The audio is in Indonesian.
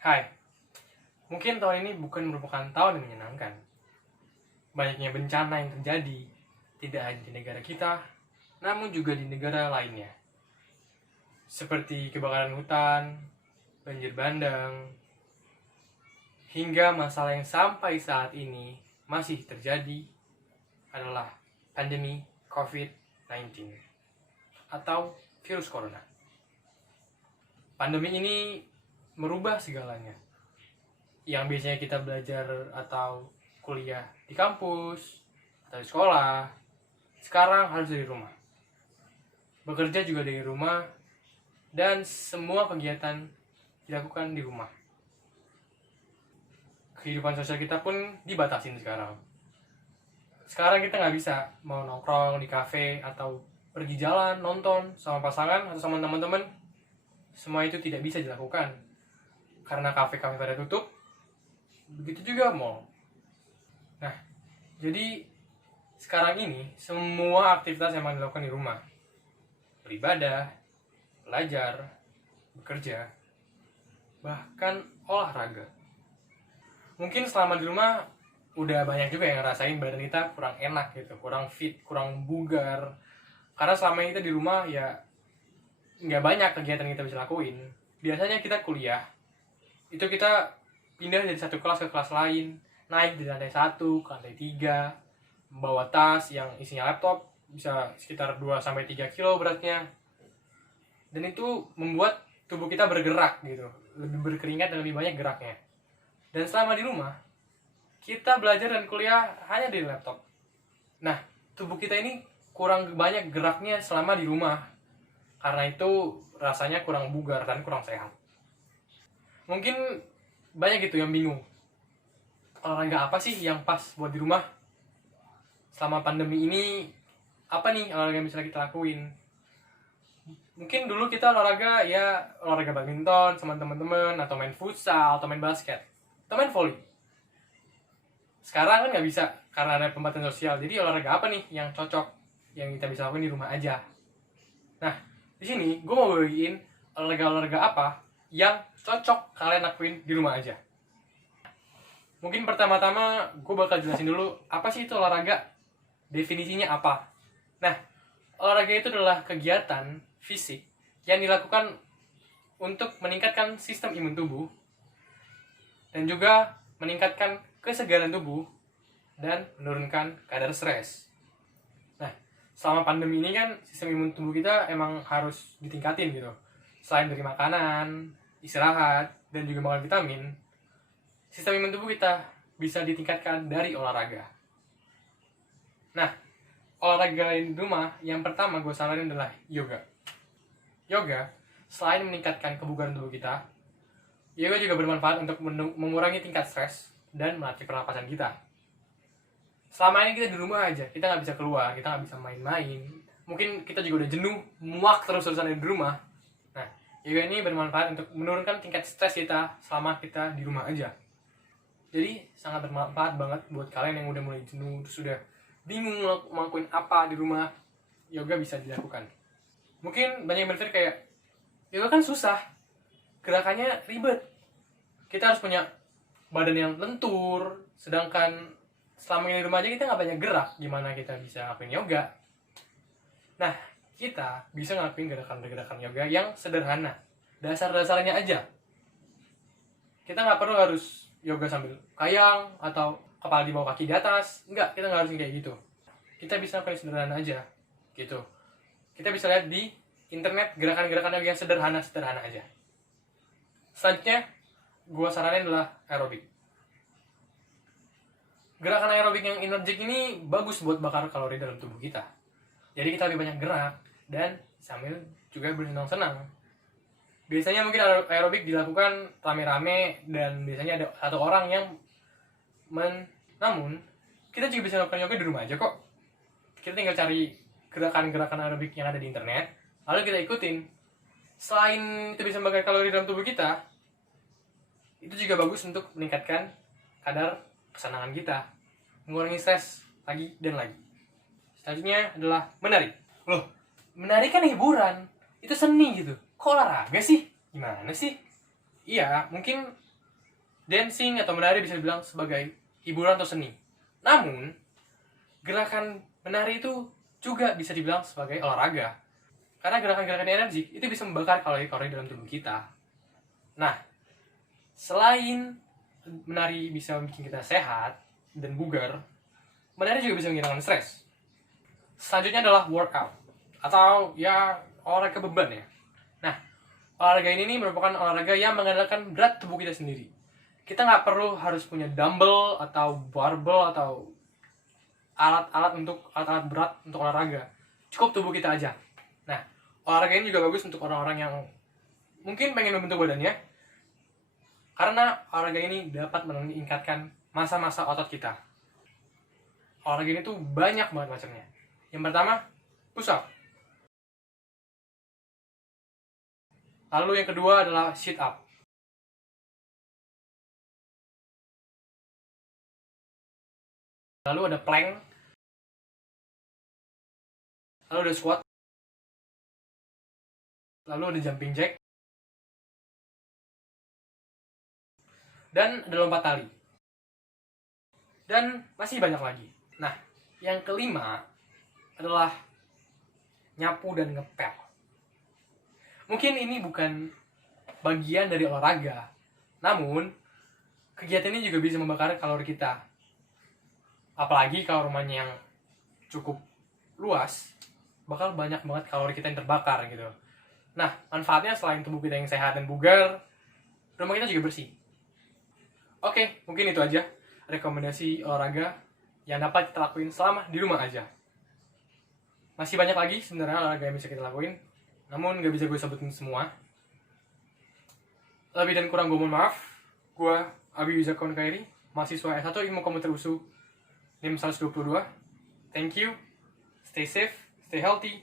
Hai, mungkin tahun ini bukan merupakan tahun yang menyenangkan. Banyaknya bencana yang terjadi, tidak hanya di negara kita, namun juga di negara lainnya. Seperti kebakaran hutan, banjir bandang, hingga masalah yang sampai saat ini masih terjadi adalah pandemi COVID-19 atau virus corona. Pandemi ini merubah segalanya. Yang biasanya kita belajar atau kuliah di kampus atau di sekolah, sekarang harus dari rumah. Bekerja juga dari rumah, dan semua kegiatan dilakukan di rumah. Kehidupan sosial kita pun dibatasin sekarang. Sekarang kita nggak bisa mau nongkrong di kafe atau pergi jalan, nonton sama pasangan atau sama teman-teman. Semua itu tidak bisa dilakukan karena kafe-kafe pada tutup. Begitu juga mall. Nah, jadi sekarang ini semua aktivitas yang dilakukan di rumah. Beribadah, belajar, bekerja, bahkan olahraga. Mungkin selama di rumah udah banyak juga yang ngerasain badan kita kurang enak gitu, kurang fit, kurang bugar. Karena selama ini kita di rumah ya nggak banyak kegiatan yang kita bisa lakuin. Biasanya kita kuliah, itu kita pindah dari satu kelas ke kelas lain, naik dari lantai 1 ke lantai 3, membawa tas yang isinya laptop, bisa sekitar 2-3 kilo beratnya. Dan itu membuat tubuh kita bergerak gitu, lebih berkeringat dan lebih banyak geraknya. Dan selama di rumah, kita belajar dan kuliah hanya di laptop. Nah, tubuh kita ini kurang banyak geraknya selama di rumah. Karena itu rasanya kurang bugar dan kurang sehat. Mungkin banyak gitu yang bingung. Olahraga apa sih yang pas buat di rumah? Selama pandemi ini, apa nih olahraga yang bisa kita lakuin? Mungkin dulu kita olahraga badminton sama teman-teman, atau main futsal, atau main basket, atau main volley. Sekarang kan nggak bisa karena ada pembatasan sosial. Jadi olahraga apa nih yang cocok, yang kita bisa lakuin di rumah aja? Nah, di sini gue mau bagiin olahraga apa yang cocok kalian lakuin di rumah aja. Mungkin pertama-tama gue bakal jelasin dulu apa sih itu olahraga, definisinya apa. Nah, olahraga itu adalah kegiatan fisik yang dilakukan untuk meningkatkan sistem imun tubuh dan juga meningkatkan kesegaran tubuh dan menurunkan kadar stres. Nah, selama pandemi ini kan sistem imun tubuh kita emang harus ditingkatin gitu. Selain dari makanan, istirahat, dan juga makan vitamin, sistem imun tubuh kita bisa ditingkatkan dari olahraga. Nah, olahraga di rumah yang pertama gue saranin adalah yoga. Yoga, selain meningkatkan kebugaran tubuh kita, yoga juga bermanfaat untuk mengurangi tingkat stres dan melatih pernapasan kita. Selama ini kita di rumah aja, kita nggak bisa keluar, kita nggak bisa main-main. Mungkin kita juga udah jenuh, muak terus-terusan di rumah. Nah, yoga ini bermanfaat untuk menurunkan tingkat stres kita selama kita di rumah aja. Jadi sangat bermanfaat banget buat kalian yang udah mulai jenuh, terus udah bingung ngelakuin apa di rumah. Yoga bisa dilakukan. Mungkin banyak yang berpikir kayak, yoga kan susah, gerakannya ribet, kita harus punya badan yang lentur, sedangkan selama ini di rumah aja kita nggak banyak gerak, gimana kita bisa ngelakuin yoga? Nah, kita bisa ngelakuin gerakan-gerakan yoga yang sederhana, dasar-dasarnya aja. Kita nggak perlu harus yoga sambil kayang atau kepala di bawah kaki di atas, enggak, kita nggak harus kayak gitu. Kita bisa ngelakuin sederhana aja, gitu. Kita bisa lihat di internet gerakan-gerakan yoga yang sederhana aja. Selanjutnya, gue saranin adalah aerobik. Gerakan aerobik yang energik ini bagus buat bakar kalori dalam tubuh kita. Jadi kita lebih banyak gerak dan sambil juga bersenang-senang. Biasanya mungkin aerobik dilakukan rame-rame dan biasanya ada satu orang yang namun kita juga bisa melakukan yoga di rumah aja kok. Kita tinggal cari gerakan-gerakan aerobik yang ada di internet, lalu kita ikutin. Selain itu bisa membakar kalori dalam tubuh kita, itu juga bagus untuk meningkatkan kadar kesenangan kita, mengurangi stres lagi dan lagi. Selanjutnya adalah menari. Loh, menari kan hiburan, itu seni gitu. Kok olahraga sih? Gimana sih? Iya, mungkin dancing atau menari bisa dibilang sebagai hiburan atau seni. Namun, gerakan menari itu juga bisa dibilang sebagai olahraga. Karena gerakan-gerakan energi itu bisa membakar kalori-kalori dalam tubuh kita. Nah, selain menari bisa bikin kita sehat dan bugar, menari juga bisa menghilangkan stres. Selanjutnya adalah workout atau ya olahraga beban ya. Nah, olahraga ini merupakan olahraga yang mengandalkan berat tubuh kita sendiri. Kita nggak perlu harus punya dumbbell atau barbell atau alat-alat berat untuk olahraga. Cukup tubuh kita aja. Nah, olahraga ini juga bagus untuk orang-orang yang mungkin pengen membentuk badannya, karena olahraga ini dapat meningkatkan massa-massa otot kita. Olahraga ini tuh banyak banget macamnya. Yang pertama, push up. Lalu yang kedua adalah sit up. Lalu ada plank. Lalu ada squat. Lalu ada jumping jack. Dan ada lompat tali. Dan masih banyak lagi. Nah, yang kelima adalah nyapu dan ngepel. Mungkin ini bukan bagian dari olahraga, namun kegiatan ini juga bisa membakar kalori kita. Apalagi kalau rumahnya yang cukup luas, bakal banyak banget kalori kita yang terbakar gitu. Nah, manfaatnya selain tubuh kita yang sehat dan bugar, rumah kita juga bersih. Oke, mungkin itu aja rekomendasi olahraga yang dapat kita lakuin selama di rumah aja. Masih banyak lagi sebenarnya olahraga yang bisa kita lakuin, namun gak bisa gue sebutin semua. Lebih dan kurang gue mohon maaf. Gue Abi Wizakon Kairi, mahasiswa S1 Ilmu Komputer USU NIM 122. Thank you, stay safe, stay healthy,